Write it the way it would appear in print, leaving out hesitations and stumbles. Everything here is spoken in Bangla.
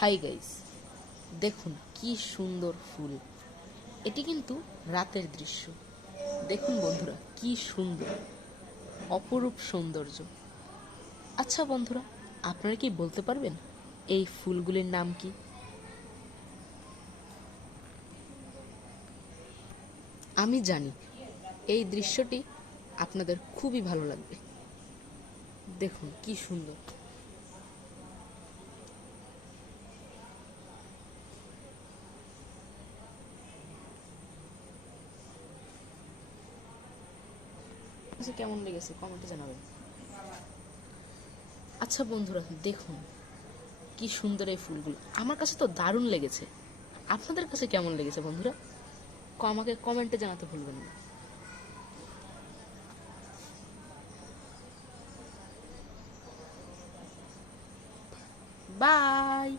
হাই গাইস, দেখুন কি সুন্দর ফুল। এটি কিন্তু রাতের দৃশ্য। দেখুন বন্ধুরা, কি সুন্দর, অপরূপ সৌন্দর্য। আচ্ছা বন্ধুরা, আপনারা কি বলতে পারবেন এই ফুলগুলির নাম কি? আমি জানি এই দৃশ্যটি আপনাদের খুবই ভালো লাগবে। দেখুন কি সুন্দর। কেমন লেগেছে কমেন্টে জানাবেন। আচ্ছা বন্ধুরা, দেখুন কি সুন্দর এই ফুলগুলো। আমার কাছে তো দারুণ লেগেছে। আপনাদের কাছে কেমন লেগেছে বন্ধুরা? আমাকে কমেন্টে জানাতে ভুলবেন না। বাই।